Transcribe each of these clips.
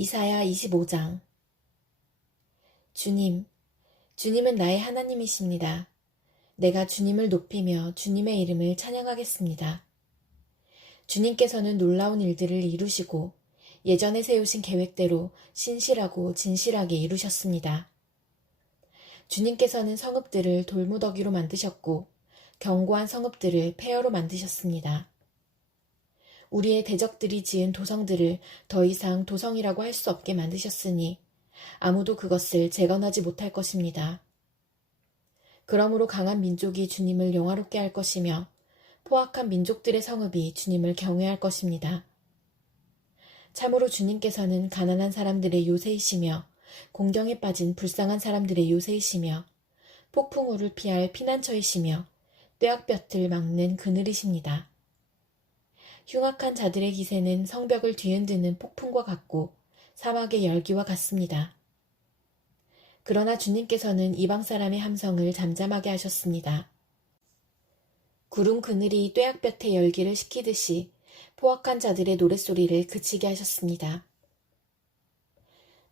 이사야 25장. 주님, 주님은 나의 하나님이십니다. 내가 주님을 높이며 주님의 이름을 찬양하겠습니다. 주님께서는 놀라운 일들을 이루시고 예전에 세우신 계획대로 신실하고 진실하게 이루셨습니다. 주님께서는 성읍들을 돌무더기로 만드셨고 견고한 성읍들을 폐허로 만드셨습니다. 우리의 대적들이 지은 도성들을 더 이상 도성이라고 할 수 없게 만드셨으니 아무도 그것을 재건하지 못할 것입니다. 그러므로 강한 민족이 주님을 영화롭게 할 것이며 포악한 민족들의 성읍이 주님을 경외할 것입니다. 참으로 주님께서는 가난한 사람들의 요새이시며 공경에 빠진 불쌍한 사람들의 요새이시며 폭풍우를 피할 피난처이시며 뙤약볕을 막는 그늘이십니다. 흉악한 자들의 기세는 성벽을 뒤흔드는 폭풍과 같고 사막의 열기와 같습니다. 그러나 주님께서는 이방 사람의 함성을 잠잠하게 하셨습니다. 구름 그늘이 뙤약볕의 열기를 식히듯이 포악한 자들의 노랫소리를 그치게 하셨습니다.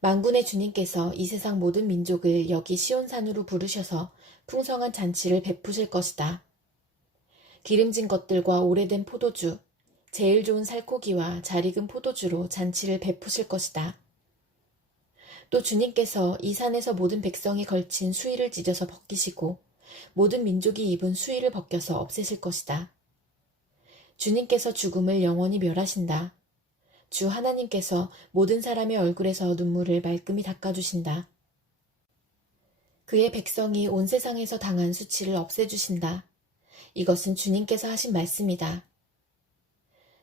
만군의 주님께서 이 세상 모든 민족을 여기 시온산으로 부르셔서 풍성한 잔치를 베푸실 것이다. 기름진 것들과 오래된 포도주, 제일 좋은 살코기와 잘 익은 포도주로 잔치를 베푸실 것이다. 또 주님께서 이 산에서 모든 백성이 걸친 수의를 찢어서 벗기시고 모든 민족이 입은 수의를 벗겨서 없애실 것이다. 주님께서 죽음을 영원히 멸하신다. 주 하나님께서 모든 사람의 얼굴에서 눈물을 말끔히 닦아주신다. 그의 백성이 온 세상에서 당한 수치를 없애주신다. 이것은 주님께서 하신 말씀이다.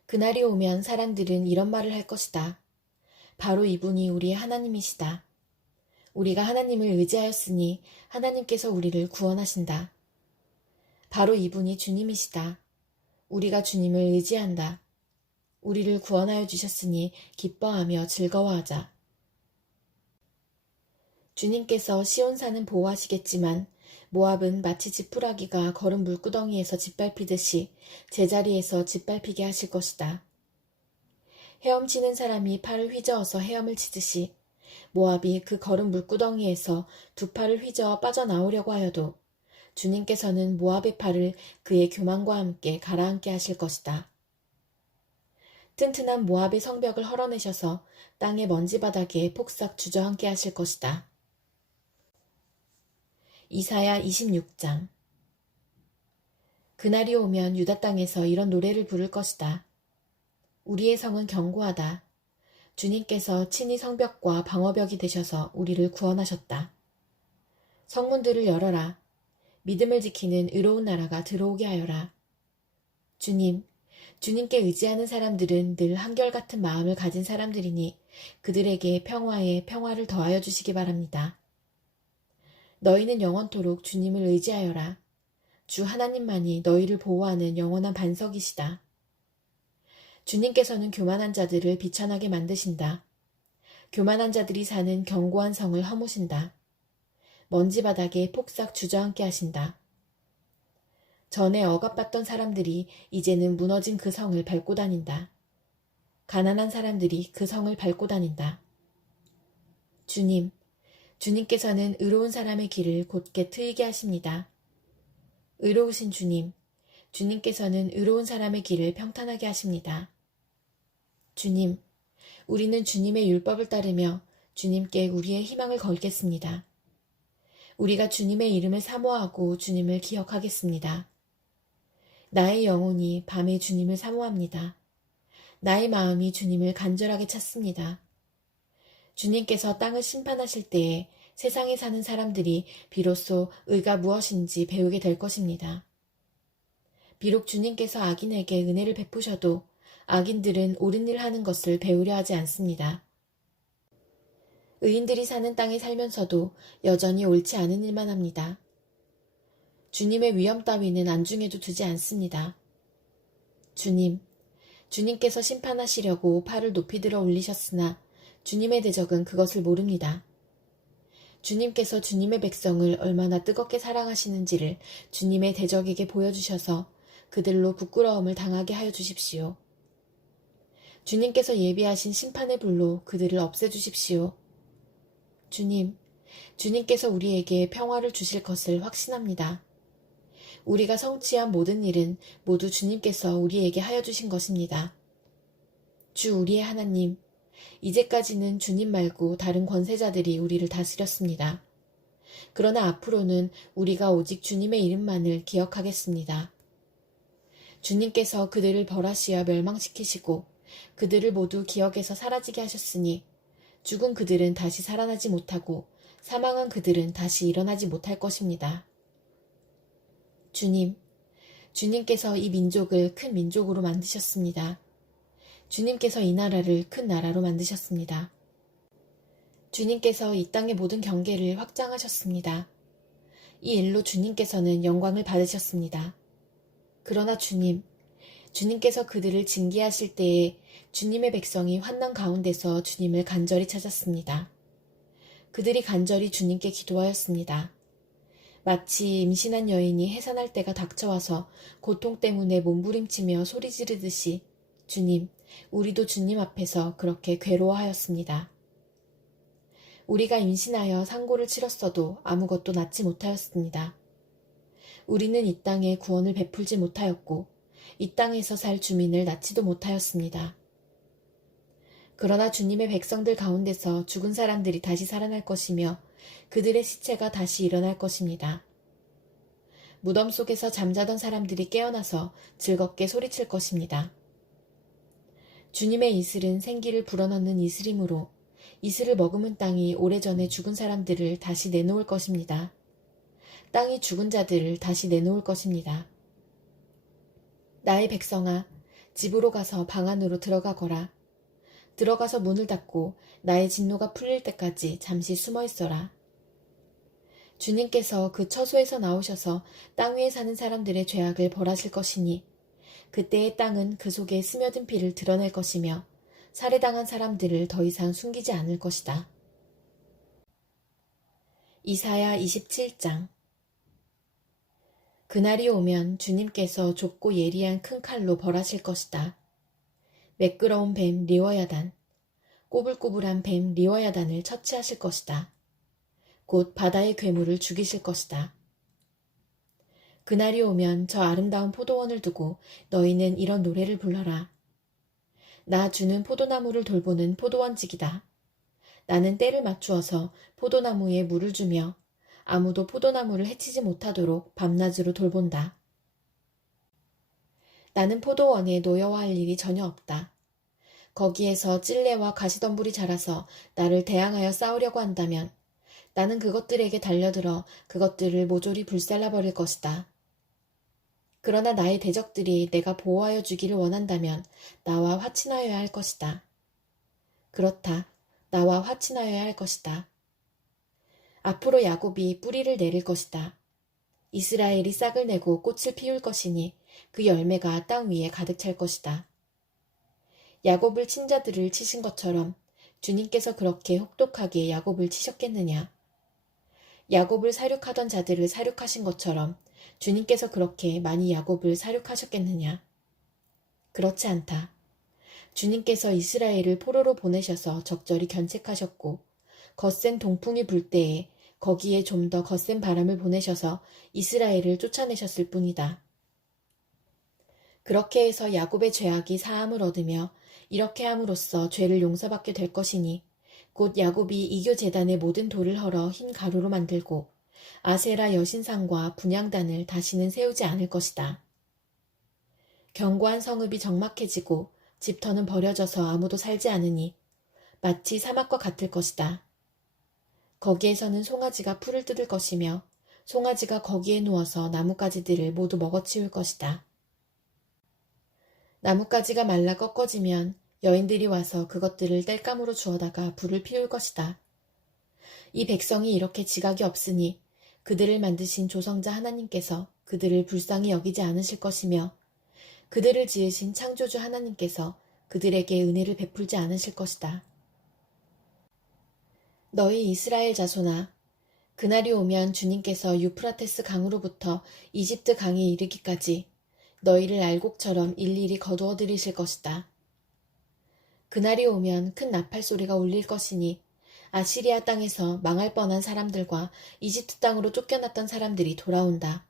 그날이 오면 사람들은 이런 말을 할 것이다. 바로 이분이 우리의 하나님이시다. 우리가 하나님을 의지하였으니 하나님께서 우리를 구원하신다. 바로 이분이 주님이시다. 우리가 주님을 의지한다. 우리를 구원하여 주셨으니 기뻐하며 즐거워하자. 주님께서 시온산은 보호하시겠지만 모압은 마치 지푸라기가 거른 물구덩이에서 짓밟히듯이 제자리에서 짓밟히게 하실 것이다. 헤엄치는 사람이 팔을 휘저어서 헤엄을 치듯이 모압이 그 거른 물구덩이에서 두 팔을 휘저어 빠져나오려고 하여도 주님께서는 모압의 팔을 그의 교만과 함께 가라앉게 하실 것이다. 튼튼한 모압의 성벽을 헐어내셔서 땅의 먼지바닥에 폭삭 주저앉게 하실 것이다. 이사야 26장. 그날이 오면 유다 땅에서 이런 노래를 부를 것이다. 우리의 성은 견고하다. 주님께서 친히 성벽과 방어벽이 되셔서 우리를 구원하셨다. 성문들을 열어라. 믿음을 지키는 의로운 나라가 들어오게 하여라. 주님께 의지하는 사람들은 늘 한결같은 마음을 가진 사람들이니 그들에게 평화에 평화를 더하여 주시기 바랍니다. 너희는 영원토록 주님을 의지하여라. 주 하나님만이 너희를 보호하는 영원한 반석이시다. 주님께서는 교만한 자들을 비천하게 만드신다. 교만한 자들이 사는 견고한 성을 허무신다. 먼지바닥에 폭삭 주저앉게 하신다. 전에 억압받던 사람들이 이제는 무너진 그 성을 밟고 다닌다. 가난한 사람들이 그 성을 밟고 다닌다. 주님께서는 의로운 사람의 길을 곧게 트이게 하십니다. 의로우신 주님께서는 의로운 사람의 길을 평탄하게 하십니다. 우리는 주님의 율법을 따르며 주님께 우리의 희망을 걸겠습니다. 우리가 주님의 이름을 사모하고 주님을 기억하겠습니다. 나의 영혼이 밤에 주님을 사모합니다. 나의 마음이 주님을 간절하게 찾습니다. 주님께서 땅을 심판하실 때에 세상에 사는 사람들이 비로소 의가 무엇인지 배우게 될 것입니다. 비록 주님께서 악인에게 은혜를 베푸셔도 악인들은 옳은 일 하는 것을 배우려 하지 않습니다. 의인들이 사는 땅에 살면서도 여전히 옳지 않은 일만 합니다. 주님의 위엄 따위는 안중에도 두지 않습니다. 주님께서 심판하시려고 팔을 높이 들어 올리셨으나 주님의 대적은 그것을 모릅니다. 주님께서 주님의 백성을 얼마나 뜨겁게 사랑하시는지를 주님의 대적에게 보여주셔서 그들로 부끄러움을 당하게 하여 주십시오. 주님께서 예비하신 심판의 불로 그들을 없애주십시오. 주님, 주님께서 우리에게 평화를 주실 것을 확신합니다. 우리가 성취한 모든 일은 모두 주님께서 우리에게 하여 주신 것입니다. 주 우리의 하나님, 이제까지는 주님 말고 다른 권세자들이 우리를 다스렸습니다. 그러나 앞으로는 우리가 오직 주님의 이름만을 기억하겠습니다. 주님께서 그들을 벌하시어 멸망시키시고 그들을 모두 기억에서 사라지게 하셨으니 죽은 그들은 다시 살아나지 못하고 사망한 그들은 다시 일어나지 못할 것입니다. 주님, 주님께서 이 민족을 큰 민족으로 만드셨습니다. 주님께서 이 나라를 큰 나라로 만드셨습니다. 주님께서 이 땅의 모든 경계를 확장하셨습니다. 이 일로 주님께서는 영광을 받으셨습니다. 그러나 주님께서 그들을 징계하실 때에 주님의 백성이 환난 가운데서 주님을 간절히 찾았습니다. 그들이 간절히 주님께 기도하였습니다. 마치 임신한 여인이 해산할 때가 닥쳐와서 고통 때문에 몸부림치며 소리 지르듯이 주님, 우리도 주님 앞에서 그렇게 괴로워하였습니다. 우리가 임신하여 상고를 치렀어도 아무것도 낳지 못하였습니다. 우리는 이 땅에 구원을 베풀지 못하였고 이 땅에서 살 주민을 낳지도 못하였습니다. 그러나 주님의 백성들 가운데서 죽은 사람들이 다시 살아날 것이며 그들의 시체가 다시 일어날 것입니다. 무덤 속에서 잠자던 사람들이 깨어나서 즐겁게 소리칠 것입니다. 주님의 이슬은 생기를 불어넣는 이슬이므로 이슬을 머금은 땅이 오래전에 죽은 사람들을 다시 내놓을 것입니다. 땅이 죽은 자들을 다시 내놓을 것입니다. 나의 백성아, 집으로 가서 방 안으로 들어가거라. 들어가서 문을 닫고 나의 진노가 풀릴 때까지 잠시 숨어 있어라. 주님께서 그 처소에서 나오셔서 땅 위에 사는 사람들의 죄악을 벌하실 것이니 그때의 땅은 그 속에 스며든 피를 드러낼 것이며 살해당한 사람들을 더 이상 숨기지 않을 것이다. 이사야 27장. 그날이 오면 주님께서 좁고 예리한 큰 칼로 벌하실 것이다. 매끄러운 뱀 리워야단, 꼬불꼬불한 뱀 리워야단을 처치하실 것이다. 곧 바다의 괴물을 죽이실 것이다. 그날이 오면 저 아름다운 포도원을 두고 너희는 이런 노래를 불러라. 나 주는 포도나무를 돌보는 포도원직이다. 나는 때를 맞추어서 포도나무에 물을 주며 아무도 포도나무를 해치지 못하도록 밤낮으로 돌본다. 나는 포도원에 노여워할 일이 전혀 없다. 거기에서 찔레와 가시덤불이 자라서 나를 대항하여 싸우려고 한다면 나는 그것들에게 달려들어 그것들을 모조리 불살라버릴 것이다. 그러나 나의 대적들이 내가 보호하여 주기를 원한다면 나와 화친하여야 할 것이다. 그렇다. 나와 화친하여야 할 것이다. 앞으로 야곱이 뿌리를 내릴 것이다. 이스라엘이 싹을 내고 꽃을 피울 것이니 그 열매가 땅 위에 가득 찰 것이다. 야곱을 친 자들을 치신 것처럼 주님께서 그렇게 혹독하게 야곱을 치셨겠느냐? 야곱을 사륙하던 자들을 사륙하신 것처럼 주님께서 그렇게 많이 야곱을 사륙하셨겠느냐? 그렇지 않다. 주님께서 이스라엘을 포로로 보내셔서 적절히 견책하셨고 거센 동풍이 불 때에 거기에 좀 더 거센 바람을 보내셔서 이스라엘을 쫓아내셨을 뿐이다. 그렇게 해서 야곱의 죄악이 사함을 얻으며 이렇게 함으로써 죄를 용서받게 될 것이니 곧 야곱이 이교 제단의 모든 돌을 헐어 흰 가루로 만들고 아세라 여신상과 분향단을 다시는 세우지 않을 것이다. 견고한 성읍이 적막해지고 집터는 버려져서 아무도 살지 않으니 마치 사막과 같을 것이다. 거기에서는 송아지가 풀을 뜯을 것이며 송아지가 거기에 누워서 나뭇가지들을 모두 먹어치울 것이다. 나뭇가지가 말라 꺾어지면 여인들이 와서 그것들을 땔감으로 주워다가 불을 피울 것이다. 이 백성이 이렇게 지각이 없으니 그들을 만드신 조성자 하나님께서 그들을 불쌍히 여기지 않으실 것이며 그들을 지으신 창조주 하나님께서 그들에게 은혜를 베풀지 않으실 것이다. 너희 이스라엘 자손아, 그날이 오면 주님께서 유프라테스 강으로부터 이집트 강에 이르기까지 너희를 알곡처럼 일일이 거두어 들이실 것이다. 그날이 오면 큰 나팔 소리가 울릴 것이니 아시리아 땅에서 망할 뻔한 사람들과 이집트 땅으로 쫓겨났던 사람들이 돌아온다.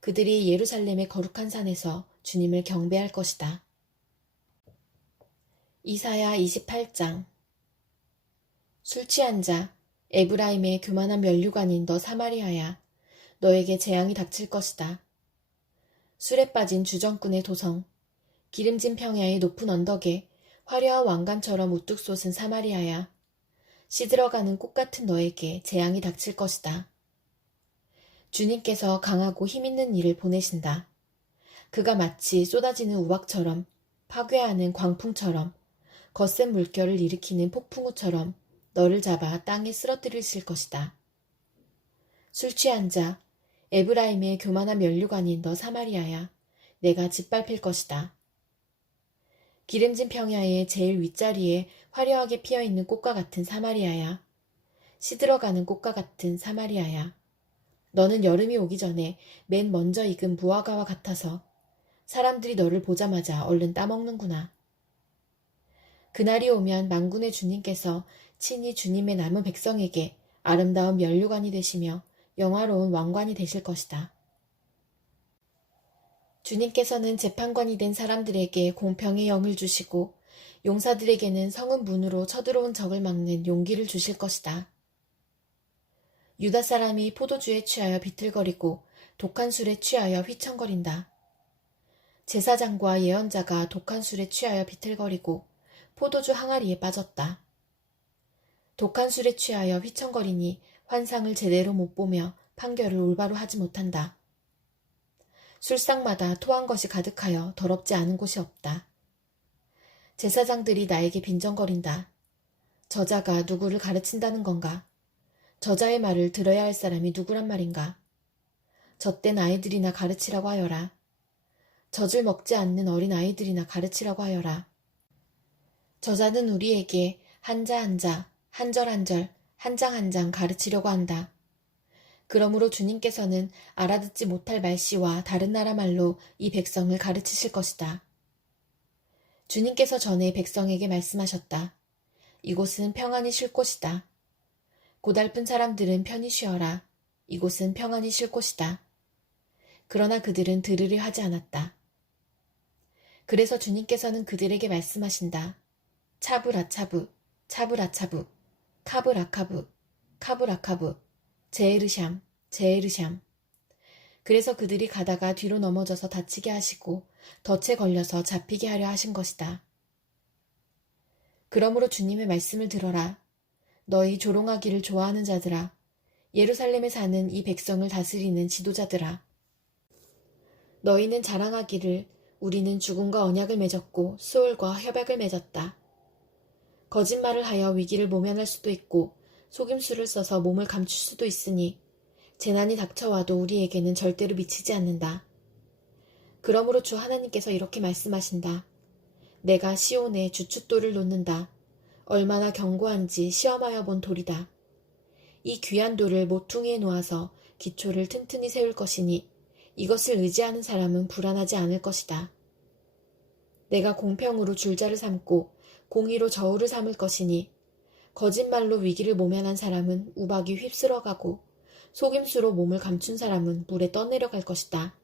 그들이 예루살렘의 거룩한 산에서 주님을 경배할 것이다. 이사야 28장. 술 취한 자, 에브라임의 교만한 면류관인 너 사마리아야, 너에게 재앙이 닥칠 것이다. 술에 빠진 주정꾼의 도성, 기름진 평야의 높은 언덕에 화려한 왕관처럼 우뚝 솟은 사마리아야, 시들어가는 꽃 같은 너에게 재앙이 닥칠 것이다. 주님께서 강하고 힘있는 이를 보내신다. 그가 마치 쏟아지는 우박처럼, 파괴하는 광풍처럼, 거센 물결을 일으키는 폭풍우처럼 너를 잡아 땅에 쓰러뜨리실 것이다. 술 취한 자, 에브라임의 교만한 면류관인 너 사마리아야, 내가 짓밟힐 것이다. 기름진 평야의 제일 윗자리에 화려하게 피어있는 꽃과 같은 사마리아야, 시들어가는 꽃과 같은 사마리아야, 너는 여름이 오기 전에 맨 먼저 익은 무화과와 같아서 사람들이 너를 보자마자 얼른 따먹는구나. 그날이 오면 만군의 주님께서 친히 주님의 남은 백성에게 아름다운 면류관이 되시며 영화로운 왕관이 되실 것이다. 주님께서는 재판관이 된 사람들에게 공평의 영을 주시고 용사들에게는 성읍 문으로 쳐들어온 적을 막는 용기를 주실 것이다. 유다 사람이 포도주에 취하여 비틀거리고 독한 술에 취하여 휘청거린다. 제사장과 예언자가 독한 술에 취하여 비틀거리고 포도주 항아리에 빠졌다. 독한 술에 취하여 휘청거리니 환상을 제대로 못 보며 판결을 올바로 하지 못한다. 술상마다 토한 것이 가득하여 더럽지 않은 곳이 없다. 제사장들이 나에게 빈정거린다. 저자가 누구를 가르친다는 건가? 저자의 말을 들어야 할 사람이 누구란 말인가? 젖된 아이들이나 가르치라고 하여라. 젖을 먹지 않는 어린 아이들이나 가르치라고 하여라. 저자는 우리에게 한자 한자, 한절 한절, 한 장 한 장 가르치려고 한다. 그러므로 주님께서는 알아듣지 못할 말씨와 다른 나라 말로 이 백성을 가르치실 것이다. 주님께서 전에 백성에게 말씀하셨다. 이곳은 평안히 쉴 곳이다. 고달픈 사람들은 편히 쉬어라. 이곳은 평안히 쉴 곳이다. 그러나 그들은 들으려 하지 않았다. 그래서 주님께서는 그들에게 말씀하신다. 차브라차브, 차브라차브, 카브라카브, 카브라카브, 제에르샴, 제에르샴. 그래서 그들이 가다가 뒤로 넘어져서 다치게 하시고 덫에 걸려서 잡히게 하려 하신 것이다. 그러므로 주님의 말씀을 들어라. 너희 조롱하기를 좋아하는 자들아, 예루살렘에 사는 이 백성을 다스리는 지도자들아. 너희는 자랑하기를 우리는 죽음과 언약을 맺었고 수월과 협약을 맺었다. 거짓말을 하여 위기를 모면할 수도 있고 속임수를 써서 몸을 감출 수도 있으니 재난이 닥쳐와도 우리에게는 절대로 미치지 않는다. 그러므로 주 하나님께서 이렇게 말씀하신다. 내가 시온에 주춧돌을 놓는다. 얼마나 견고한지 시험하여 본 돌이다. 이 귀한 돌을 모퉁이에 놓아서 기초를 튼튼히 세울 것이니 이것을 의지하는 사람은 불안하지 않을 것이다. 내가 공평으로 줄자를 삼고 공의로 저울을 삼을 것이니 거짓말로 위기를 모면한 사람은 우박이 휩쓸어가고 속임수로 몸을 감춘 사람은 물에 떠내려갈 것이다.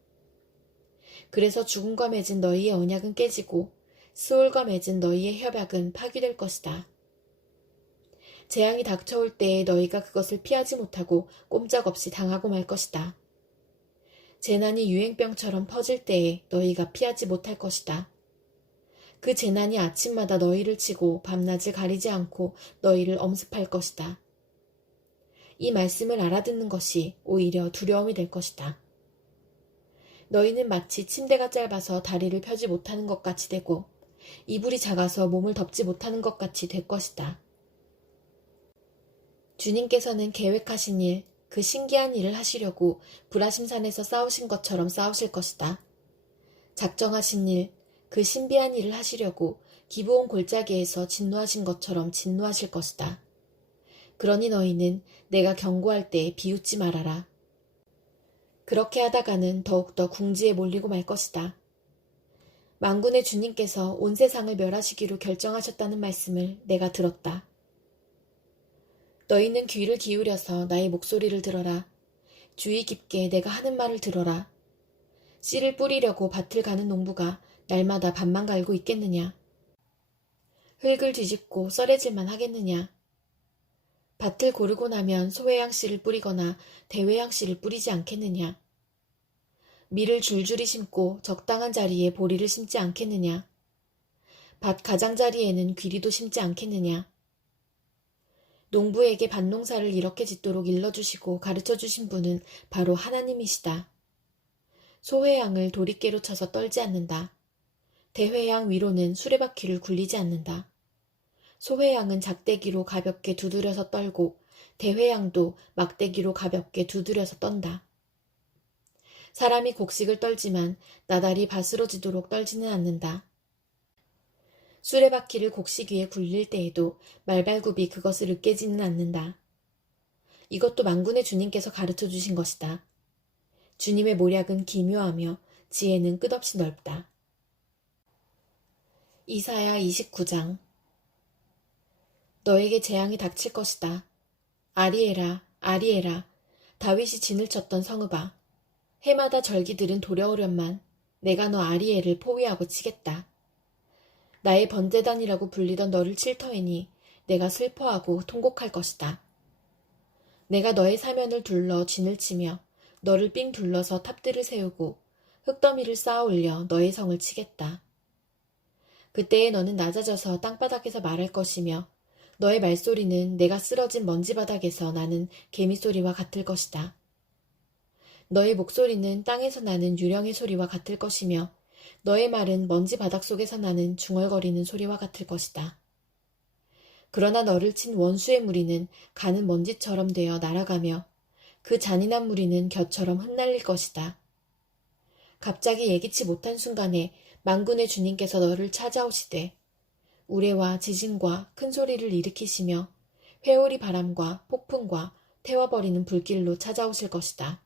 그래서 죽음과 맺은 너희의 언약은 깨지고 스올과 맺은 너희의 협약은 파기될 것이다. 재앙이 닥쳐올 때에 너희가 그것을 피하지 못하고 꼼짝없이 당하고 말 것이다. 재난이 유행병처럼 퍼질 때에 너희가 피하지 못할 것이다. 그 재난이 아침마다 너희를 치고 밤낮을 가리지 않고 너희를 엄습할 것이다. 이 말씀을 알아듣는 것이 오히려 두려움이 될 것이다. 너희는 마치 침대가 짧아서 다리를 펴지 못하는 것 같이 되고 이불이 작아서 몸을 덮지 못하는 것 같이 될 것이다. 주님께서는 계획하신 일, 그 신기한 일을 하시려고 브라심산에서 싸우신 것처럼 싸우실 것이다. 작정하신 일, 그 신비한 일을 하시려고 기브온 골짜기에서 진노하신 것처럼 진노하실 것이다. 그러니 너희는 내가 경고할 때 비웃지 말아라. 그렇게 하다가는 더욱더 궁지에 몰리고 말 것이다. 만군의 주님께서 온 세상을 멸하시기로 결정하셨다는 말씀을 내가 들었다. 너희는 귀를 기울여서 나의 목소리를 들어라. 주의 깊게 내가 하는 말을 들어라. 씨를 뿌리려고 밭을 가는 농부가 날마다 밭만 갈고 있겠느냐? 흙을 뒤집고 썰해질만 하겠느냐? 밭을 고르고 나면 소회양 씨를 뿌리거나 대회양 씨를 뿌리지 않겠느냐? 밀을 줄줄이 심고 적당한 자리에 보리를 심지 않겠느냐? 밭 가장자리에는 귀리도 심지 않겠느냐? 농부에게 밭농사를 이렇게 짓도록 일러주시고 가르쳐주신 분은 바로 하나님이시다. 소회양을 도리깨로 쳐서 떨지 않는다. 대회양 위로는 수레바퀴를 굴리지 않는다. 소회양은 작대기로 가볍게 두드려서 떨고 대회양도 막대기로 가볍게 두드려서 떤다. 사람이 곡식을 떨지만 나달이 밭으로 지도록 떨지는 않는다. 수레바퀴를 곡식 위에 굴릴 때에도 말발굽이 그것을 으깨지는 않는다. 이것도 만군의 주님께서 가르쳐 주신 것이다. 주님의 모략은 기묘하며 지혜는 끝없이 넓다. 이사야 29장. 너에게 재앙이 닥칠 것이다. 아리에라, 아리에라, 다윗이 진을 쳤던 성읍아. 해마다 절기들은 도려오련만 내가 너 아리에를 포위하고 치겠다. 나의 번제단이라고 불리던 너를 칠 터이니 내가 슬퍼하고 통곡할 것이다. 내가 너의 사면을 둘러 진을 치며 너를 삥 둘러서 탑들을 세우고 흙더미를 쌓아 올려 너의 성을 치겠다. 그때에 너는 낮아져서 땅바닥에서 말할 것이며 너의 말소리는 내가 쓰러진 먼지바닥에서 나는 개미소리와 같을 것이다. 너의 목소리는 땅에서 나는 유령의 소리와 같을 것이며 너의 말은 먼지 바닥 속에서 나는 중얼거리는 소리와 같을 것이다. 그러나 너를 친 원수의 무리는 가는 먼지처럼 되어 날아가며 그 잔인한 무리는 겨처럼 흩날릴 것이다. 갑자기 예기치 못한 순간에 만군의 주님께서 너를 찾아오시되 우레와 지진과 큰 소리를 일으키시며 회오리 바람과 폭풍과 태워버리는 불길로 찾아오실 것이다.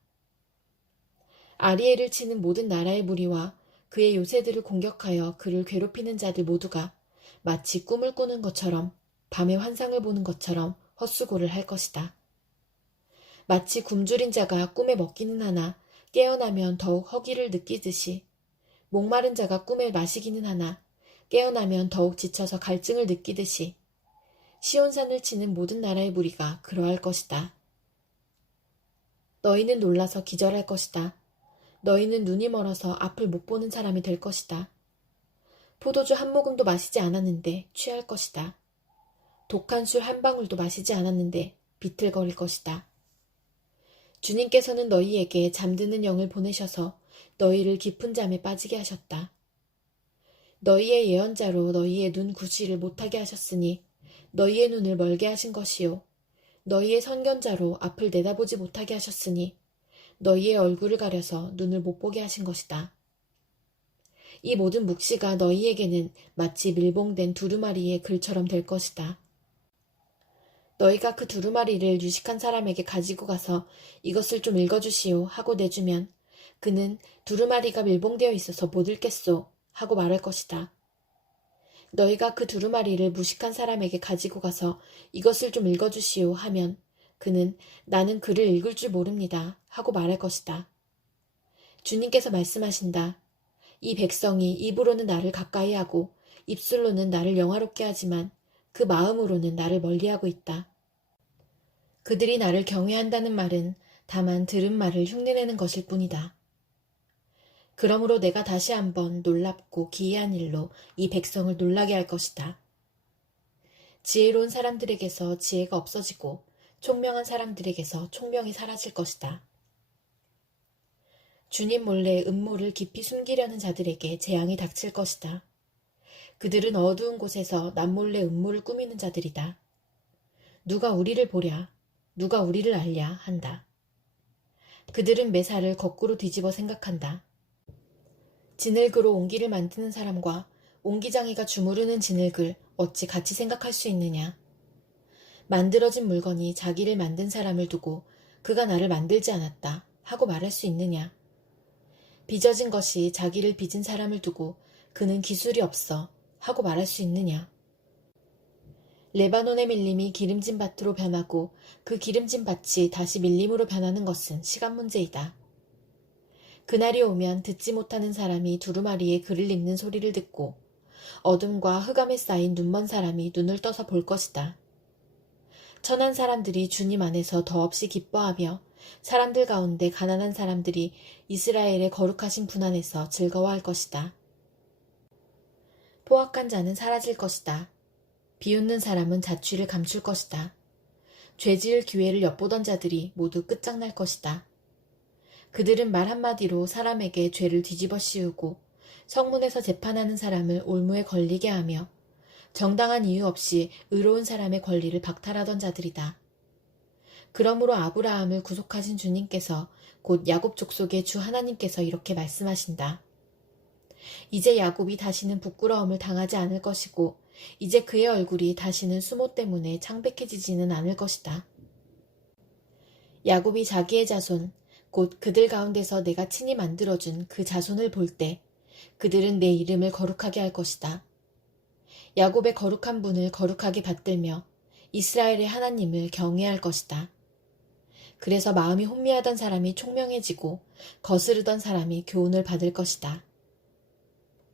아리엘을 치는 모든 나라의 무리와 그의 요새들을 공격하여 그를 괴롭히는 자들 모두가 마치 꿈을 꾸는 것처럼 밤에 환상을 보는 것처럼 헛수고를 할 것이다. 마치 굶주린 자가 꿈에 먹기는 하나 깨어나면 더욱 허기를 느끼듯이 목마른 자가 꿈에 마시기는 하나 깨어나면 더욱 지쳐서 갈증을 느끼듯이 시온산을 치는 모든 나라의 무리가 그러할 것이다. 너희는 놀라서 기절할 것이다. 너희는 눈이 멀어서 앞을 못 보는 사람이 될 것이다. 포도주 한 모금도 마시지 않았는데 취할 것이다. 독한 술 한 방울도 마시지 않았는데 비틀거릴 것이다. 주님께서는 너희에게 잠드는 영을 보내셔서 너희를 깊은 잠에 빠지게 하셨다. 너희의 예언자로 너희의 눈 구시를 못하게 하셨으니 너희의 눈을 멀게 하신 것이요. 너희의 선견자로 앞을 내다보지 못하게 하셨으니 너희의 얼굴을 가려서 눈을 못 보게 하신 것이다. 이 모든 묵시가 너희에게는 마치 밀봉된 두루마리의 글처럼 될 것이다. 너희가 그 두루마리를 유식한 사람에게 가지고 가서 이것을 좀 읽어주시오 하고 내주면 그는 두루마리가 밀봉되어 있어서 못 읽겠소 하고 말할 것이다. 너희가 그 두루마리를 무식한 사람에게 가지고 가서 이것을 좀 읽어주시오 하면 그는 나는 글을 읽을 줄 모릅니다 하고 말할 것이다. 주님께서 말씀하신다. 이 백성이 입으로는 나를 가까이 하고 입술로는 나를 영화롭게 하지만 그 마음으로는 나를 멀리하고 있다. 그들이 나를 경외한다는 말은 다만 들은 말을 흉내내는 것일 뿐이다. 그러므로 내가 다시 한번 놀랍고 기이한 일로 이 백성을 놀라게 할 것이다. 지혜로운 사람들에게서 지혜가 없어지고 총명한 사람들에게서 총명이 사라질 것이다. 주님 몰래 음모를 깊이 숨기려는 자들에게 재앙이 닥칠 것이다. 그들은 어두운 곳에서 남몰래 음모를 꾸미는 자들이다. 누가 우리를 보랴, 누가 우리를 알랴 한다. 그들은 매사를 거꾸로 뒤집어 생각한다. 진흙으로 옹기를 만드는 사람과 옹기장이가 주무르는 진흙을 어찌 같이 생각할 수 있느냐. 만들어진 물건이 자기를 만든 사람을 두고 그가 나를 만들지 않았다 하고 말할 수 있느냐. 빚어진 것이 자기를 빚은 사람을 두고 그는 기술이 없어 하고 말할 수 있느냐. 레바논의 밀림이 기름진 밭으로 변하고 그 기름진 밭이 다시 밀림으로 변하는 것은 시간 문제이다. 그날이 오면 듣지 못하는 사람이 두루마리에 글을 읽는 소리를 듣고 어둠과 흑암에 쌓인 눈먼 사람이 눈을 떠서 볼 것이다. 천한 사람들이 주님 안에서 더없이 기뻐하며 사람들 가운데 가난한 사람들이 이스라엘의 거룩하신 분 안에서 즐거워할 것이다. 포악한 자는 사라질 것이다. 비웃는 사람은 자취를 감출 것이다. 죄지을 기회를 엿보던 자들이 모두 끝장날 것이다. 그들은 말 한마디로 사람에게 죄를 뒤집어 씌우고 성문에서 재판하는 사람을 올무에 걸리게 하며 정당한 이유 없이 의로운 사람의 권리를 박탈하던 자들이다. 그러므로 아브라함을 구속하신 주님께서 곧 야곱 족속의 주 하나님께서 이렇게 말씀하신다. 이제 야곱이 다시는 부끄러움을 당하지 않을 것이고 이제 그의 얼굴이 다시는 수모 때문에 창백해지지는 않을 것이다. 야곱이 자기의 자손, 곧 그들 가운데서 내가 친히 만들어준 그 자손을 볼 때 그들은 내 이름을 거룩하게 할 것이다. 야곱의 거룩한 분을 거룩하게 받들며 이스라엘의 하나님을 경외할 것이다. 그래서 마음이 혼미하던 사람이 총명해지고 거스르던 사람이 교훈을 받을 것이다.